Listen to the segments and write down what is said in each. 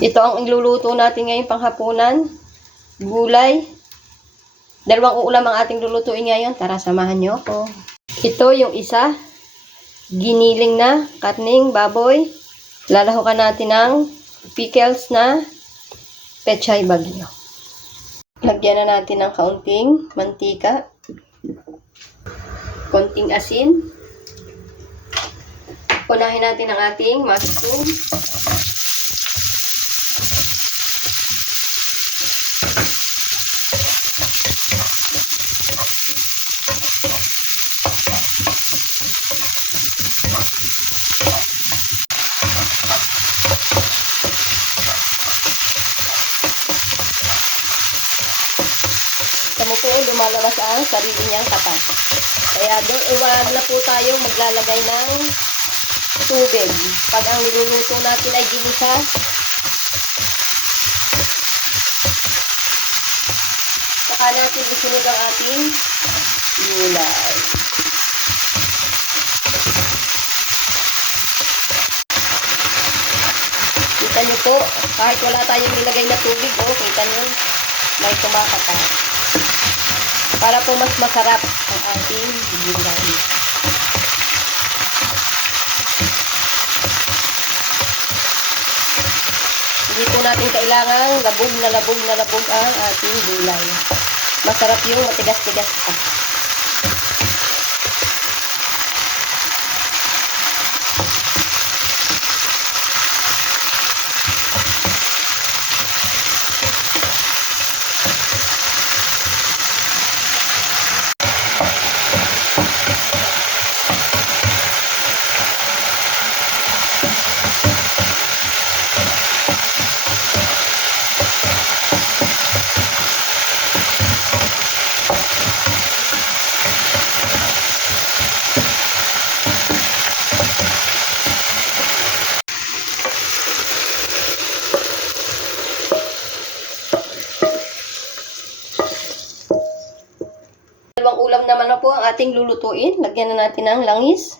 Ito ang iluluto natin ngayon panghapunan. Gulay. Dalawang ulam ang ating lulutuin ngayon. Tara, samahan nyo ako. Ito yung isa. Giniling na karning baboy. Lalahukan natin ng pickles na pechay bagyo. Lagyan na natin ng kaunting mantika. Konting asin. Unahin natin ang ating mushroom. Tamo po, lumalabas ang sarili niyang katas. Kaya doon, iwag na po tayo maglalagay ng tubig. Pag ang niluluto natin ay ginisa, saka natin isunod ang ating gulay. Kita nyo po, kahit wala tayong nilagay na tubig, kita nyo, may kumakatas. Para po mas masarap ang ating gulay. Hindi po natin kailangang labog ang ating gulay. Masarap yung matigas-tigas pa. Dalawang ulam naman na po ang ating lulutuin. Lagyan na natin ng langis.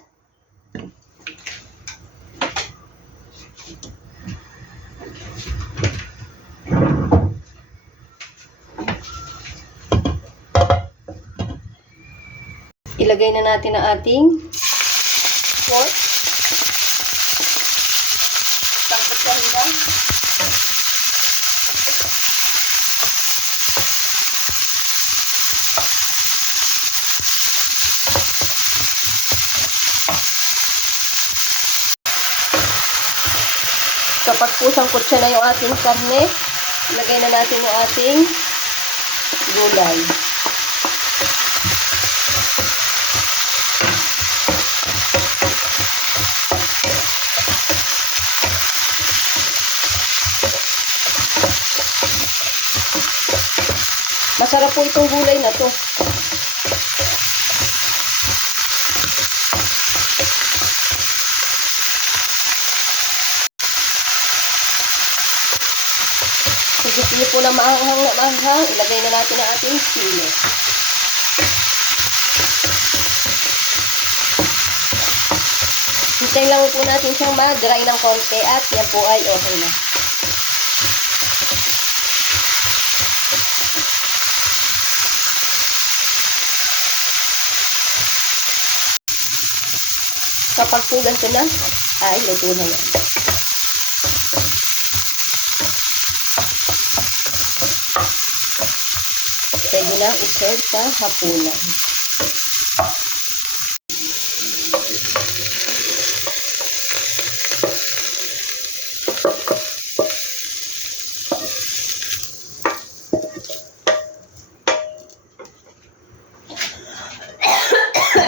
Ilagay na natin ang ating pork. Sangkot ka hanggang. Kapag po sangkot siya na yung ating karne, ilagay na natin yung ating gulay. Masarap po itong gulay na to. Kung gusto niyo po na maanghang, ilagay na natin ang ating sili. Hintayin lang po natin siyang mag-dry ng konti at yan po ay okay na. Kapag po ganito na, ay luto na yan. Pwede na i-serve sa hapunan.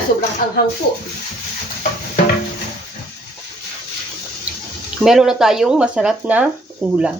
Sobrang anghang po. Meron na tayong masarap na ulam.